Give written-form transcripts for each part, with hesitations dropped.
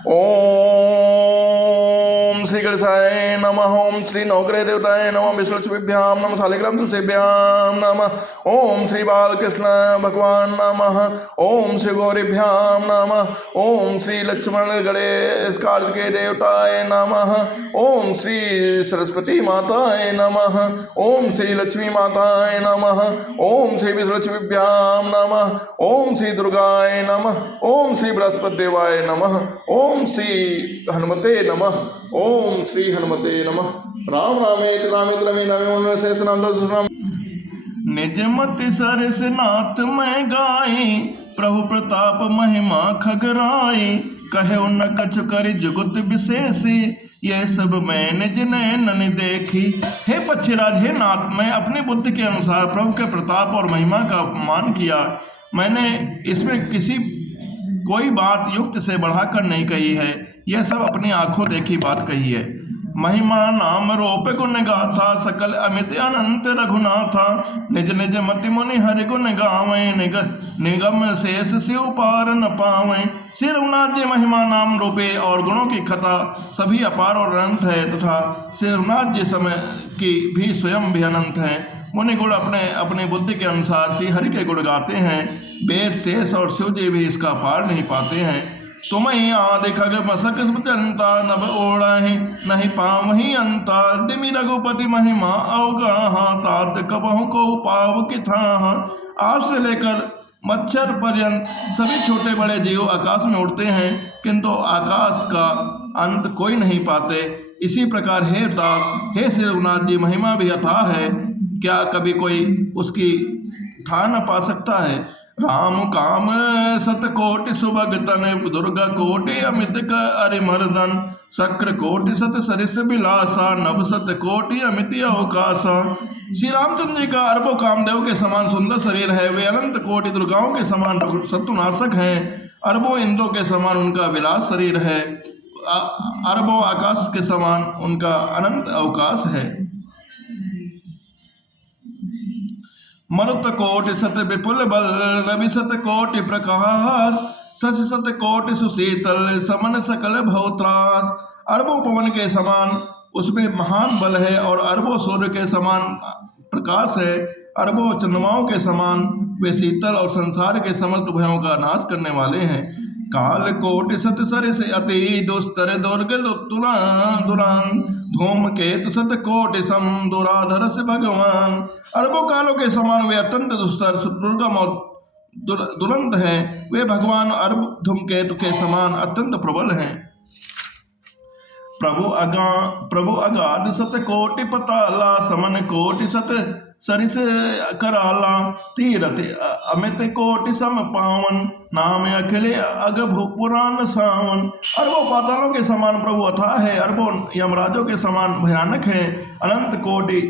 ओम श्री गणेशाय नमः। ओम श्री नवग्रह देवताय नमः। विष्णुभ्याम नमः। शालिग्राम तुलसीभ्याम नमः। ओम श्री बालकृष्ण भगवान नमः। ओम श्री गौरीभ्याम नमः। ओम श्री लक्ष्मण गणेश कार्तिकेय देवताय नमः। ओम श्री सरस्वती माताय नमः। ओम श्री लक्ष्मी माताय नमः। ओम श्री विष्णुभ्याम नमः। ओम श्री दुर्गाय नमः। ओम श्री बृहस्पति देवाय नमः। ओम श्री हनुमते नमः। ओम श्री हनुमते नमः। राम रामेति रामेति रमे रामे सहस्रनाम दशनाम। निज मति सरस नाथ मैं गाई, प्रभु प्रताप महिमा खगराई। कहे न कछु करि जुगुत विशेषी, यह सब मैं निज नैन देखी। हे पक्षीराज, हे नाथ, मैं अपनी बुद्धि के अनुसार प्रभु के प्रताप और महिमा का मान किया। मैंने इसमें कोई बात युक्त से बढ़ाकर नहीं कही है, यह सब अपनी आंखों देखी बात कही है। महिमा नाम रोप गुण गाथा, सकल अमित अनंत रघुनाथा। निज निज मति मुनि हरि गुण गावे, निगम शेष शिव पार न पावे। श्री रघुनाथ जी महिमा नाम रूपे और गुणों की कथा सभी अपार और अनंत है, तथा श्री रघुनाथ जी समय की भी स्वयं भी अनंत है। मुनि गुण अपने बुद्धि के अनुसार श्री हरि के गुण गाते हैं। वेद शेष और शिव जी भी इसका पार नहीं पाते हैं। तुम आदि खग मसक जनता, नभ ओढ़हि नहीं पावहि अंता। दिमि रघुपति महिमा अवगाहा, तात कबहु को पाव किथाहा। आप से लेकर मच्छर पर्यंत सभी छोटे बड़े जीव आकाश में उड़ते हैं, किंतु आकाश का अंत कोई नहीं पाते। इसी प्रकार हे श्री रघुनाथ जी महिमा भी अथाह है, क्या कभी कोई उसकी था न पा सकता है। राम काम सतकोटि सुभग तन, दुर्गा कोटि अमित अरिमर्दन। शक्र कोटि सत सरिस बिलासा, नभ सत कोटि अमित अवकाशा। श्री रामचंद्र जी का अरबों कामदेव के समान सुंदर शरीर है। वे अनंत कोटि दुर्गाओं के समान शत्रुनाशक हैं। अरबों इंद्रों के समान उनका विलास शरीर है। अरबों आकाश के समान उनका अनंत अवकाश है। मरुत कोटि सत विपुल बल, रवि सत कोटि प्रकाश। शशि सत कोटि सुशीतल, समन सकल भवत्रास। अरबों पवन के समान उसमें महान बल है, और अरबों सूर्य के समान प्रकाश है। अरबों चंद्रमाओं के समान वे शीतल और संसार के समस्त भयों का नाश करने वाले हैं। काल कोटि सत सरिस अति, दुस्तर दुर्ग दुरान। धूम केतु सत कोटि सम, दुराधर से भगवान। अरबों कालों के समान वे अत्यंत दुस्तर दुर्गम और दुरंत हैं। वे भगवान अरब धूमकेतु के समान अत्यंत प्रबल हैं। प्रभु अगाध सत कोटि पताला, समन कोटि सत सरिस कराला। तीरथ अमित कोटि सम पावन, नाम अखिले अग पुराण सावन। अरबों पातालों के समान प्रभु अथाह है, अरबों यमराजों के समान भयानक है। अनंत कोटि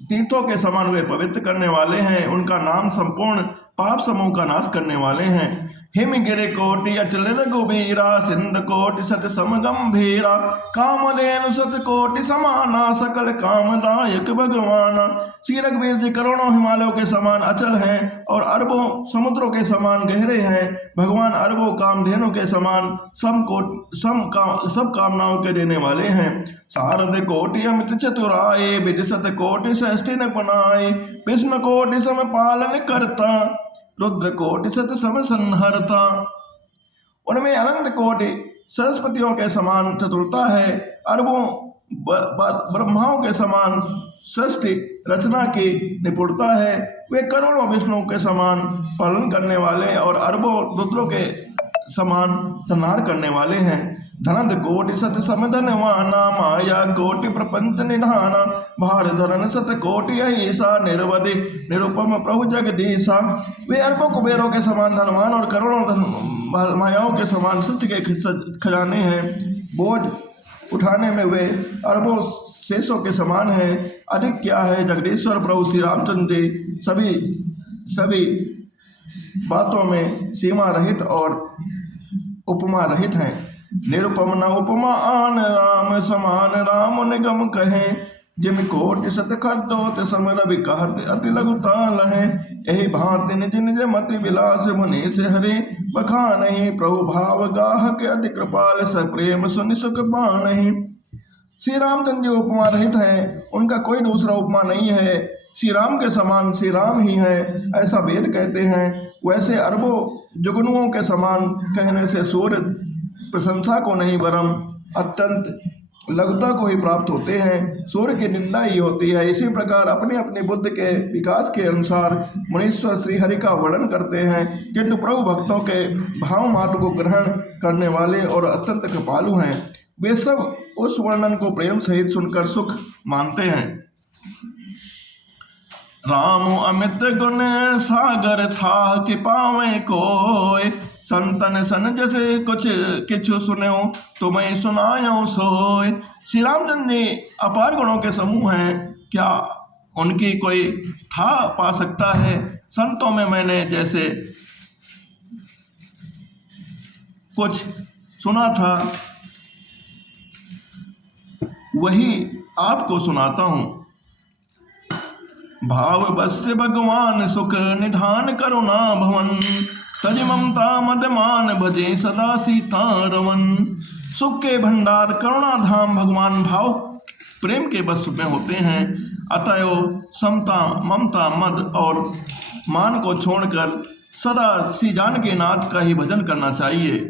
तीर्थों के समान वे पवित्र करने वाले हैं। उनका नाम संपूर्ण पाप समूह का नाश करने वाले हैं। हिम गिर कोटि अचल रघुबीरा, सिंध कोटि सत सम गंभीरा। कामधेनु सत कोटि समाना, सकल कामदायक भगवाना। श्री रघुवीर जी करोड़ों हिमालयों के समान अचल हैं, और अरबों समुद्रों के समान गहरे हैं। भगवान अरबों कामधेनु के समान सब कामनाओं के देने वाले हैं। शारद कोटि अमित चतुराय, विधि सत कोटि षष्टि निपुणाय। विष्णु कोटि सम पालन करता, रुद्र कोटि सत सम संहरता। उनमें अनंत कोटि सरस्वतियों के समान चतुरता है। अरबों ब्रह्माओं के समान सृष्टि रचना की निपुणता है। वे करोड़ों विष्णु के समान पालन करने वाले और अरबों रुद्रों के समान संहार करने वाले हैं। धनद कोटि सत समधनवाना, माया कोटि प्रपंच निधाना। भार धरन सत कोटि ऐसा, निर्वधि निरुपम प्रभु जगदीशा। वे अरबों कुबेरों के समान धनवान और करोड़ों मायाओं के समान सृष्टि के खजाने हैं। बोझ उठाने में वे अरबों शेषों के समान है। अधिक क्या है, जगदीश्वर प्रभु श्री रामचंद्र जी सभी बातों में सीमा रहित और उपमा रहित हैं। निरुपम न उपमा आन, राम समान राम निगम कहें। जिम कोट सत खर्दो ते समर विकहत अति लघुता लहे। यही भांति निज निज मति विलास मुनि से हरे बखानहि। प्रभु भाव गाहक अति कृपाल स प्रेम सुनि सुख पानहि। श्री रामचंद्र जी उपमा रहित है, उनका कोई दूसरा उपमा नहीं है। श्री राम के समान श्री राम ही है, ऐसा वेद कहते हैं। वैसे अरबों जुगनुओं के समान कहने से सूर्य प्रशंसा को नहीं वरम अत्यंत लघुता को ही प्राप्त होते हैं, सूर्य की निंदा ही होती है। इसी प्रकार अपने अपने बुद्ध के विकास के अनुसार मुनीश्वर श्रीहरि का वर्णन करते हैं, किंतु प्रभु भक्तों के भाव मात्र को ग्रहण करने वाले और अत्यंत कृपालु हैं। वे सब उस वर्णन को प्रेम सहित सुनकर सुख मानते हैं। राम अमित गुण सागर था कि पावे कोय। संतन सन जैसे कुछ किछु सुनो तुम्हें सुनायो सोय। श्री रामचंद्र जी अपार गुणों के समूह हैं, क्या उनकी कोई था पा सकता है। संतों में मैंने जैसे कुछ सुना था वही आपको सुनाता हूँ। भाव बस्य भगवान सुख निधान करुणा भवन। तज ममता मदमान भजे सदा सीता रवन। सुख के भंडार करुणा धाम भगवान भाव प्रेम के बस में होते हैं। अतएव समता ममता मद और मान को छोड़कर सदा श्री जानकी नाथ का ही भजन करना चाहिए।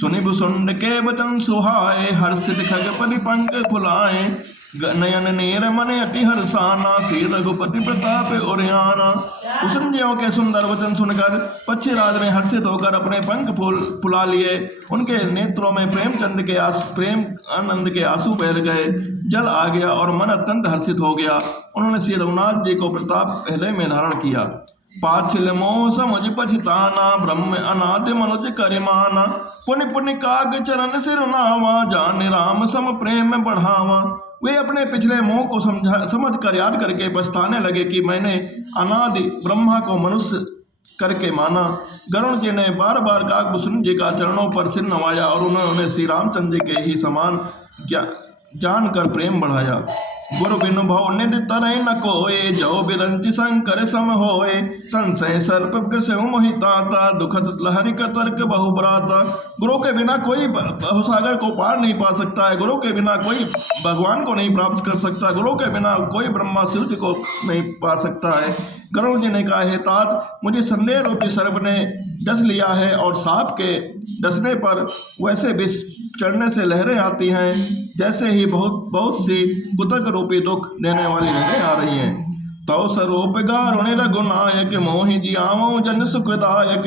सुनि भुसुंड के वचन सुहाए हर्षित खगपति पंख फुलाए। नयन नीर मन अति हर्षाना श्री रघुपति प्रताप उरयाना। भुसुंडियों के सुंदर वचन सुनकर पक्षीराज ने हर्षित होकर अपने पंख फुला लिए। उनके नेत्रों में प्रेम आनंद के आंसू बह गए। जल आ गया और मन अत्यंत हर्षित हो गया। उन्होंने श्री रघुनाथ जी को प्रताप हृदय में धारण किया। पाछिल मोह समझ पछताना ब्रह्म अनादि मनुज करिमाना। पुनि पुनि काग चरण सिर नावा जान राम सम प्रेम बढ़ावा। वे अपने पिछले मोह को समझ कर याद करके पछताने लगे कि मैंने अनादि ब्रह्मा को मनुष्य करके माना। गरुण जी ने बार बार काकभूषण जी का चरणों पर सिर नवाया और उन्होंने श्री रामचंद्र जी के ही समान जानकर प्रेम बढ़ाया। गुरु बिनु भव निधि तरय न कोय जो बिरंचि शंकर सम होय। संशय सर्प कृष्ण मोहिताता दुखद लहरी का तर्क बहु बराता। गुरु के बिना कोई बहुसागर को पार नहीं पा सकता है। गुरु के बिना कोई भगवान को नहीं प्राप्त कर सकता। गुरु के बिना कोई ब्रह्मा शिव जी को नहीं पा सकता है। गरुड़ जी ने कहा, हे तात, मुझे संदेह रूपी सर्प ने डस लिया है और सांप के डसने पर वैसे विष चढ़ने से लहरें आती हैं, जैसे ही बहुत सी कुतक रूपी दुख देने वाली लहरें आ रही हैं। तो स्वरूप गारुणि रघुनायक मोहि जियावो जन सुखदायक।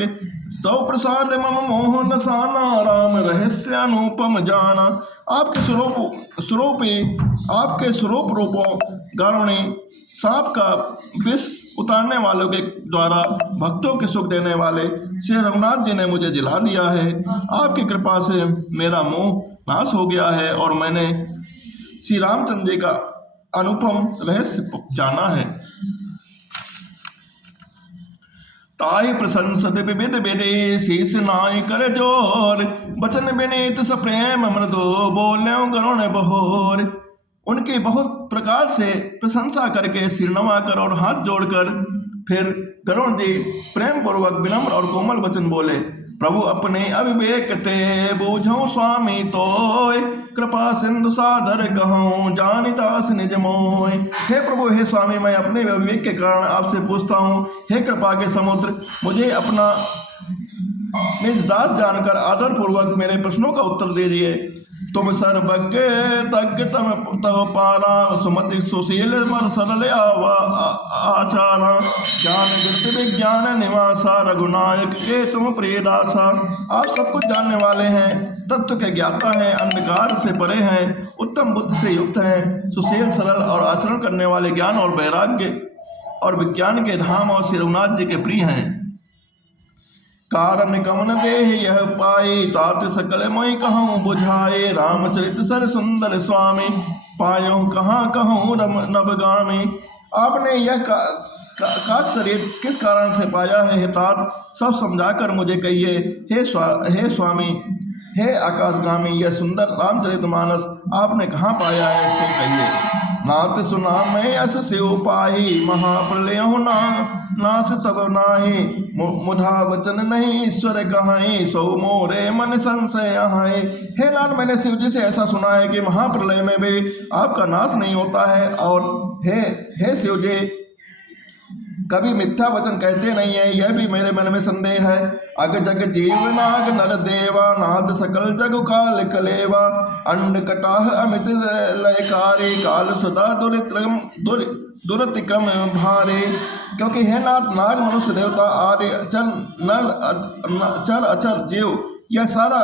तो प्रसाद मम मोह नसाना राम रहस्य अनुपम जाना। आपके स्वरूप रूपों गारुणी सांप का विष उतारने वालों के द्वारा भक्तों के सुख देने वाले श्री रघुनाथ जी ने मुझे जिला दिया है। आपकी कृपा से मेरा मोह नाश हो गया है और मैंने श्री रामचंद्र जी का अनुपम रहस्य जाना है। ताई प्रशंसत विविध विधि शीस नाय कर जोर। बचन विनीत सप्रेम मृदो बोल्यों गरुण बहोर। उनकी बहुत प्रकार से प्रशंसा करके सिर नवाकर और हाथ जोड़कर फिर गरुड़ जी प्रेम पूर्वक विनम्र और कोमल वचन बोले। प्रभु अपने अविवेक ते बूझो स्वामी तोय। कृपा सिंधु सादर कहूँ जानि दास निज मोय। हे प्रभु, हे स्वामी, मैं अपने विवेक के कारण आपसे पूछता हूँ। हे कृपा के समुद्र, मुझे अपना निज दास जानकर आदर पूर्वक मेरे प्रश्नों का उत्तर दीजिए। तुम सर्वज्ञ तज्ञ तव पारा सुमति सुशील मन सरल आचारा। ज्ञान विद्य विज्ञान निवासा रघुनायक के तुम प्रियदासा। आप सब कुछ जानने वाले हैं, तत्व के ज्ञाता हैं, अंधकार से परे हैं, उत्तम बुद्धि से युक्त हैं, सुशील सरल और आचरण करने वाले, ज्ञान और वैराग्य और विज्ञान के धाम और श्री रघुनाथ जी के प्रिय हैं। कारण कमन देह यह पाई तात सकल मोहि कहूँ बुझाए। रामचरित सर सुंदर स्वामी पायो कहाँ कहूँ नवगामी। आपने यह काक शरीर किस कारण से पाया है हे तात, सब समझाकर मुझे कहिए। हे स्वामी, हे आकाशगामी, यह सुंदर रामचरितमानस आपने कहाँ पाया है, सो कहिए। नाथ सुना मैं यस से उपाही, महाप्रलय होना नाश तब नाही। मुधा वचन नहीं ईश्वर कहाई, सो मोरे मन संशय आए। हे नाथ, मैंने शिव जी से ऐसा सुना है कि महाप्रलय में भी आपका नाश नहीं होता है, और हे शिव जी कभी मिथ्या वचन कहते नहीं है, यह भी मेरे मन में संदेह है। अग जग जीव नाग नर देवा, नाथ सकल जग काल कलेवा। अंड कटाह अमित लयकारी, काल सदा दुरतिक्रम भारे। क्योंकि हे नाथ, नाग मनुष्य देवता आदि चर अचर जीव, यह सारा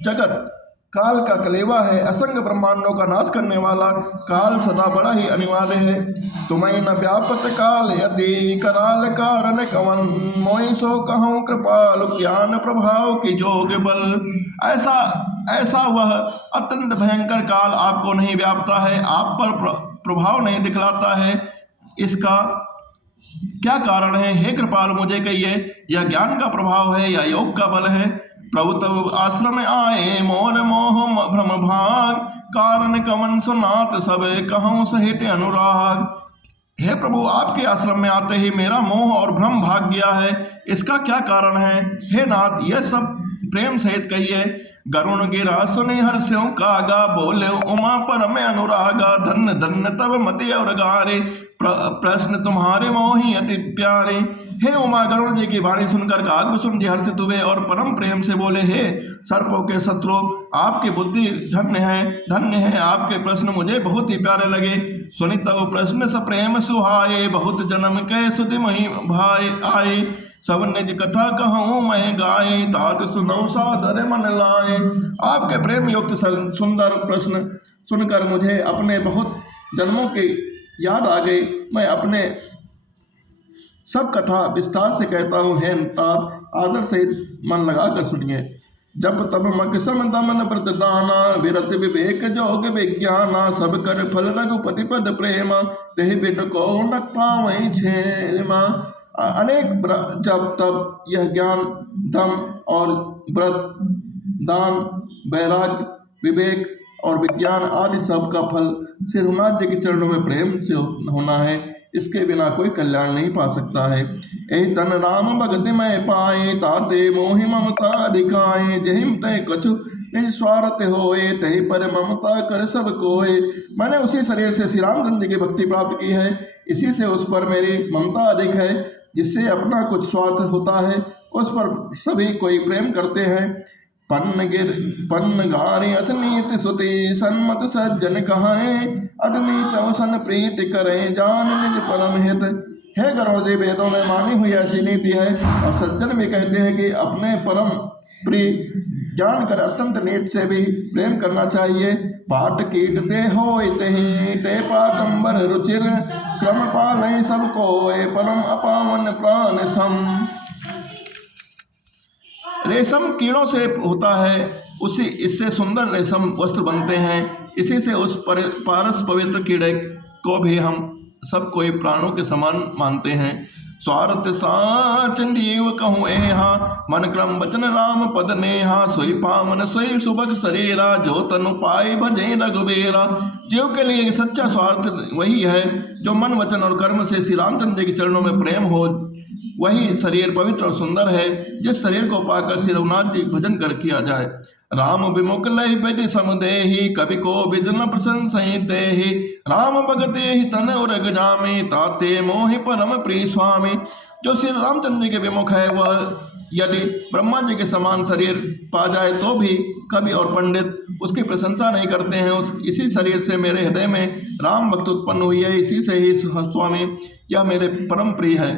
जगत काल का कलेवा है। असंग ब्रह्मांडों का नाश करने वाला काल सदा बड़ा ही अनिवार्य है। तुम्हें न व्यापत काल यदि, कराल कारण कवन। मोहि सो कहूँ कृपाल, ज्ञान प्रभाव की जोग बल। ऐसा वह अत्यंत भयंकर काल आपको नहीं व्यापता है, आप पर प्रभाव नहीं दिखलाता है। इसका क्या कारण है? हे कृपाल, मुझे कहिए, यह ज्ञान का प्रभाव है या योग का बल है? प्रभु तब आश्रम आए, मोर मोह भ्रम भाग। कारण कवन सुनात सब, कहूँ सहित अनुराग। हे प्रभु, आपके आश्रम में आते ही मेरा मोह और भ्रम भाग गया है, इसका क्या कारण है? हे नाथ, यह सब प्रेम सहित कहिए। गरुण गिरा सुनि हर्ष्यों कागा, बोले उमा परम अनुरागा। धन्य धन्य तब मति और गारे, प्रश्न तुम्हारे मोहि अति प्यारे। हे उमा, गरुण जी की वाणी सुनकर कागभूषण जी हर्षित हुए और परम प्रेम से बोले, हे सर्पों के शत्रु, आपकी बुद्धि धन्य है, आपके प्रश्न मुझे बहुत ही प्यारे लगे। सुनि तब प्रश्न सप्रेम सुहाए, बहुत जन्म के सुधि मही भाई आए। सब निज कथा कहूँ मैं गाय, तात सुनौ सादर मन लाए। आपके प्रेम युक्त सुंदर प्रश्न सुनकर मुझे अपने बहुत जन्मों की याद आ गई। मैं अपने सब कथा विस्तार से कहता हूँ, हे तात आदर से मन लगाकर सुनिए। जब तब मक सम दमन प्रतिदाना, विरत विवेक जोग विज्ञाना। सब कर फल रघुपति पद प्रेमा, तेहि बिन को न पावै क्षेमा। अनेक जब तब यह ज्ञान, दम और व्रत, दान, वैराग्य, विवेक और विज्ञान आदि सब का फल श्री रघुनाथ जी के चरणों में प्रेम से होना है। इसके बिना कोई कल्याण नहीं पा सकता है। एहि तन राम भगति में पाए, ताते मोहि ममता दिखाए। जहिम तय कछु निज स्वार्थ होए, तहि पर ममता कर सब कोय। मैंने उसी शरीर से श्री रामचंद्र जी की भक्ति प्राप्त की है, इसी से उस पर मेरी ममता अधिक है। जिससे अपना कुछ स्वार्थ होता है, उस पर सभी कोई प्रेम करते हैं। पन्न गारी असनीत सुति, सन्मत सज्जन कहाए। अदनी चौसन प्रीति करे, जान निज परम हित। हे गरुड़ जी, वेदों में मानी हुई ऐसी नीति है, और सज्जन भी कहते हैं कि अपने परम प्रिय जानकर अत्यंत नीत से भी प्रेम करना चाहिए। पाट कीटते होय तेहि, ते पाकंबर रुचिर। क्रम पालय सब कोय, परम अपावन प्राण सम। रेशम कीड़ों से होता है, इससे सुंदर रेशम वस्त्र बनते हैं। इसी से उस पारस पवित्र कीड़े को भी हम सब कोई प्राणों के समान मानते हैं। स्वार्थ साच जीव कहूँ एहा, मन क्रम वचन राम पद नेहा। सोई पावन सोई सुभग शरीरा, जो तनु पाए भजे रघुबेरा। जीव के लिए सच्चा स्वार्थ वही है जो मन वचन और कर्म से श्री रामचंद्र जी के चरणों में प्रेम हो। वही शरीर पवित्र और सुंदर है, जिस शरीर को पाकर श्री रघुनाथ जी भजन कर किया जाए। राम विमुख लहि बेटी समुदेहि, कवि को बिजन प्रशंसहि तेहि। राम भगते ही तन उरग जामे, ताते मोहि परम प्रिय स्वामी। जो श्री रामचंद्र जी के विमुख है, वह यदि ब्रह्मा जी के समान शरीर पा जाए तो भी कवि और पंडित उसकी प्रशंसा नहीं करते हैं। इसी शरीर से मेरे हृदय में राम भक्त उत्पन्न हुई है, इसी से ही स्वामी यह मेरे परम प्रिय है।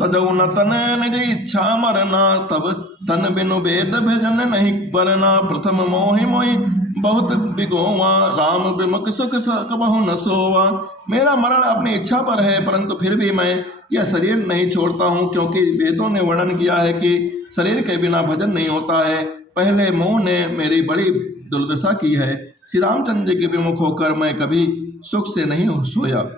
तजौ न तन निज इच्छा मरना, तब तन बिनु वेद भजन नहीं बरना। प्रथम मोहि मोहि बहुत बिगोवा, राम विमुख सुख कबहु न सोवा। मेरा मरण अपनी इच्छा पर है, परंतु फिर भी मैं यह शरीर नहीं छोड़ता हूँ, क्योंकि वेदों ने वर्णन किया है कि शरीर के बिना भजन नहीं होता है। पहले मोह ने मेरी बड़ी दुर्दशा की है। श्री रामचंद्र जी के विमुख होकर मैं कभी सुख से नहीं सोया।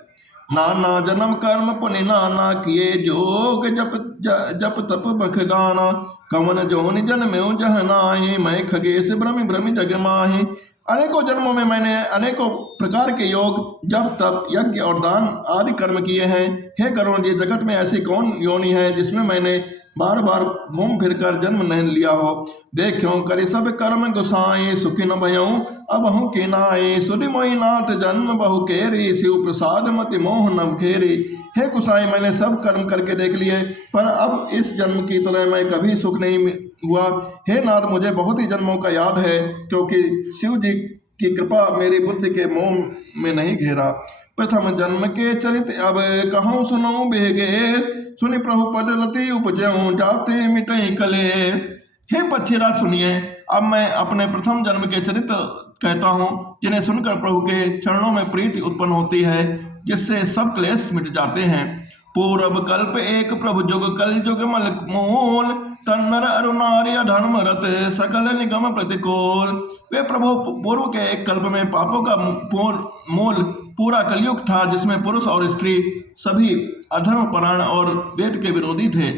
नाना जन्म कर्म पुनि नाना, किए जोग जप तप बख गाना। कवन जोनि जन्म्यो जह नाहि, मैं खगेश भ्रमि भ्रमि जग माहि। अनेकों जन्मों में मैंने अनेकों प्रकार के योग, जप, तप, यज्ञ और दान आदि कर्म किए हैं। हे गरुण जी, जगत में ऐसी कौन योनि है जिसमें मैंने बार बार घूम फिर कर जन्म नहीं लिया हो। देखो करी सब कर्म गुसाए, सुखी न भयऊं अब हूँ के नाए। सुधि मोहि नाथ जन्म बहु केरी, शिव प्रसाद मति मोह न घेरी। हे गुसाई, मैंने सब कर्म करके देख लिए, पर अब इस जन्म की तरह मैं कभी सुख नहीं हुआ। हे नाथ, मुझे बहुत ही जन्मों का याद है, क्योंकि शिव जी की कृपा मेरी बुद्धि के मोह में नहीं घेरा। प्रथम जन्म के चरित अब कहूँ सुनो बेगेश, सुनि प्रभु पद रति उपजऊं जाते मिटई कलेश। हे पक्षीराज सुनिए, अब मैं अपने प्रथम जन्म के चरित्र कहता हूँ, जिन्हें सुनकर प्रभु के चरणों में प्रीति उत्पन्न होती है, जिससे सब क्लेश मिट जाते हैं। पूर्व कल्प एक प्रभु जुग, कल जुग मल मूल, तन्नर अरुणार्य धर्म रत सकल निगम प्रतिकूल। वे प्रभु पूर्व के एक कल्प में पापों का मूल पूरा कलयुग था, जिसमें पुरुष और स्त्री सभी अधर्म परायण और वेद के विरोधी थे।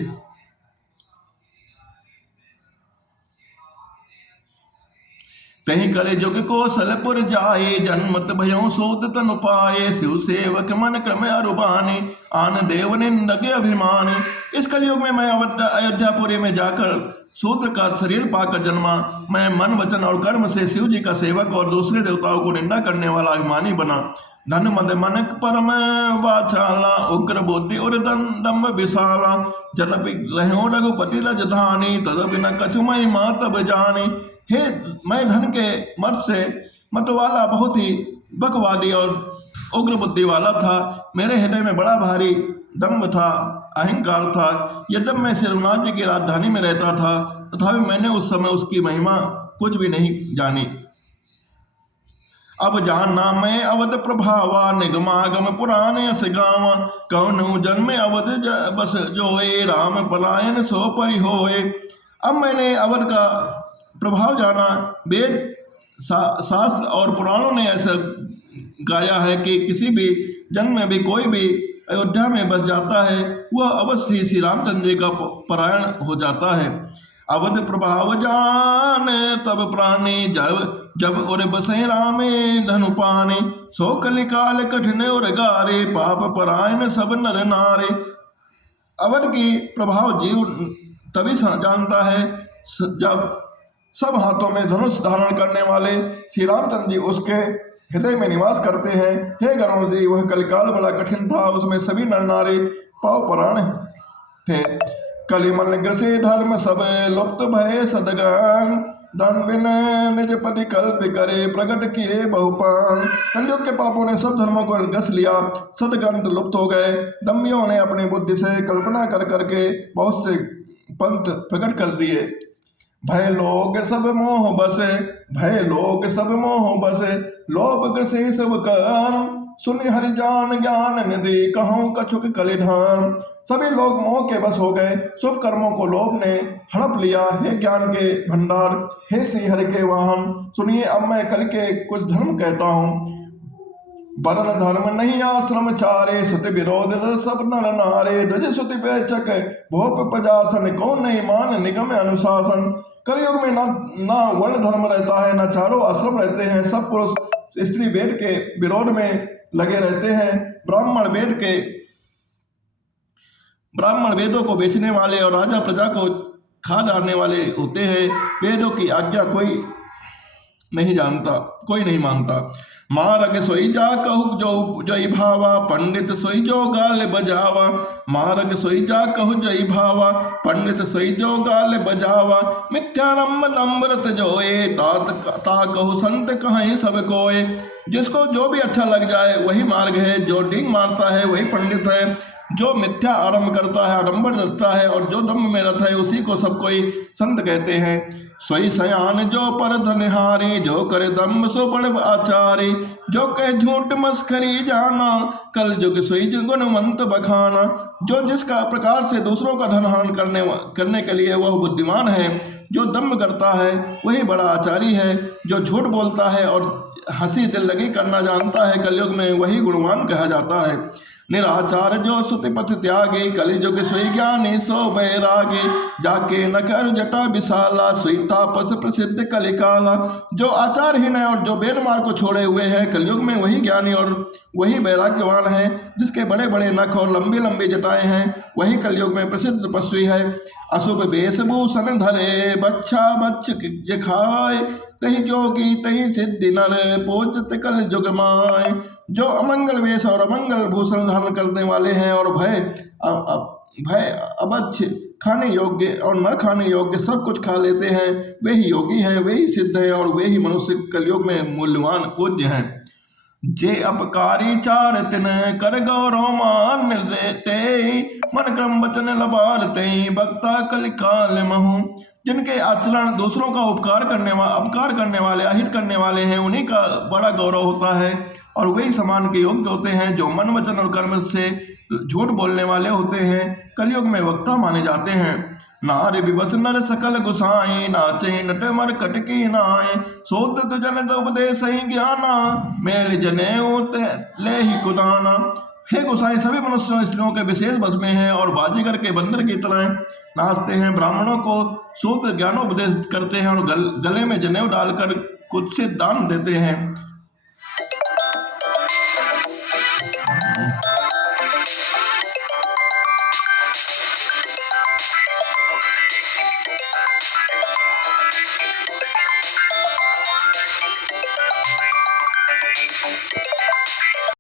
कहीं कले जुग को सलपुर जाए, जन्मत भयों सोत तनु पाए। शिव सेवक मन क्रम अरुबानी, आन देव निंदक अभिमानी। इस कलयुग में मैं अयोध्यापुरी में जाकर शूद्र का शरीर पाकर जन्मा। मैं मन वचन और कर्म से शिव जी का सेवक और दूसरे देवताओं को निंदा करने वाला अभिमानी बना। धन मद मनक परम वाचाला, उग्र बुद्धि और दम्भ विशाला। जदपि रहो रघुपति रजधानी, तदपि न कछु महिमा तब जानी। हे, मैं धन के मद से मतवाला, बहुत ही बकवादी और उग्र बुद्धि वाला था। मेरे हृदय में बड़ा भारी दम्भ था, अहंकार था। यद्यप मैं सिरनाथ जी की राजधानी में रहता था, तथापि मैंने उस समय उसकी महिमा कुछ भी नहीं जानी। अब जानना मैं अवध प्रभावा, निगमागम पुराण यस गावा। कौन जन्म अवध बस जोए, राम पलायन सो परि होए। अब मैंने अवध का प्रभाव जाना। वेद शास्त्र और पुराणों ने ऐसा गाया है कि किसी भी जन्म में भी कोई भी अयोध्या में बस जाता है, वह अवश्य ही श्री रामचंद्र जी का परायण हो जाता है। अवध प्रभाव जान तब प्राणी, जब उर बसे रामे धनु पाने। सो कलिकाल कठिन और गारे, पाप परायण सब नर नारे। अवध की प्रभाव जीव तभी जानता है जब सब हाथों में धनुष धारण करने वाले श्री रामचंद्र जी उसके हृदय में निवास करते हैं। हे गरुण जी, वह कलिकाल बड़ा कठिन था, उसमें सभी नर नारी पाव पराण थे। कलिमल ग्रसे धर्म सब लुप्त भय सदग्रहण, धन बिन निज पति कल्प करे, प्रकट किए बहुपान। कलयुग के पापों ने सब धर्मों को ग्रस लिया, सदग्रंथ लुप्त हो गए। दम्भियों ने अपनी बुद्धि से कल्पना कर करके बहुत से पंथ प्रकट कर दिए। भय लोग सब मोह बसे, भय लोग सब मोह बसे, लोभ ग्रसे सब कान। सुनि हरि जान ज्ञान निधि, कहूँ कछुक कलिधान। सभी लोग मोह के बस हो गए, शुभ कर्मों को लोभ ने हड़प लिया। हे ज्ञान के भंडार, हे श्री हरि के वाहन, सुनिए अब मैं कल के कुछ धर्म कहता हूँ। वरण धर्म नहीं आश्रम चारे, सुति विरोध सब नर नारे। ध्वज सुति पेचक भोप प्रजासन, कौन नहीं मान निगम अनुशासन। कलयुग में ना वर्ण धर्म रहता है, ना चारों आश्रम रहते हैं। सब पुरुष स्त्री वेद के विरोध में लगे रहते हैं। ब्राह्मण वेदों को बेचने वाले और राजा प्रजा को खा डालने वाले होते हैं। वेदों की आज्ञा कोई नहीं मानता। मारग सोई जा कहु जो जय भावा, पंडित सोई जो गाल बजावा। मारग सोई जा कहु जय भावा, पंडित सोई जो गाल बजावा। मिथ्यारंभ नम्रत जोए, ता कहु संत कहीं सब कोय। जिसको जो भी अच्छा लग जाए वही मार्ग है, जो डींग मारता है वही पंडित है। जो मिथ्या आरंभ करता है, आडंबर रचता है और जो दम्भ में रहता है, उसी को सब कोई संत कहते हैं। सोई सयान जो पर धनिहारी, जो करे दम्भ सो बड़ आचारी। जो कहे झूठ मस्करी जाना, कल जुग सोई गुणवंत बखाना। जो जिसका प्रकार से दूसरों का धन हरण करने के लिए वह बुद्धिमान है। जो दम्भ करता है वही बड़ा आचारी है। जो झूठ बोलता है और हंसी दिल लगी करना जानता है, कलयुग में वही गुणवान कहा जाता है। निराचार जो सुति पथ त्यागे, कलि जुग सोई ज्ञानी सो बैरागे, जाके न कर जटा विशाला, सोई तापस प्रसिद्ध कलिकाला। जो आचारहीन है और जो बेर मार्ग को छोड़े हुए है, कलयुग में वही ज्ञानी और वही वैराग्यवान है। जिसके बड़े बड़े नख और लंबी लंबी जटाएं हैं, वही कलयुग में प्रसिद्ध तपस्वी है। अशुभ वेशभूषण धरे, बच्छा बच्छ जे खाए, तही जोगी तही सिद्धि नर, पूजत कल जुग माय। जो अमंगल वेश और अमंगल भूषण धारण करने वाले हैं और भय अबच्छ खाने योग्य और न खाने योग्य सब कुछ खा लेते हैं, वे ही योगी हैं, वे ही सिद्ध हैं और वे ही मनुष्य कलयुग में मूल्यवान पूज्य हैं। जे अपकारी चार तिन कर गौरव मान देते, मन क्रम वचन लबारते, भक्ता कलिकाल महु। जिनके आचरण दूसरों का अपकार करने वाले, अहित करने वाले हैं, उन्हीं का बड़ा गौरव होता है और वही समान के योग्य होते हैं। जो मन वचन और कर्म से झूठ बोलने वाले होते हैं, कलयुग में वक्ता माने जाते हैं। नार विवस नर सकल गुसाई, नाचे नट मर कटकी नाय, सोत जन उपदेश ज्ञाना, मेल जने ले ही कुदाना। हे गोसाई, सभी मनुष्यों स्त्रियों के विशेष बस में हैं और बाजीगर के बंदर की तरह नाचते हैं। ब्राह्मणों को सूत्र ज्ञानोपदेश करते हैं और गले में जनेऊ डालकर कुछ से दान देते हैं।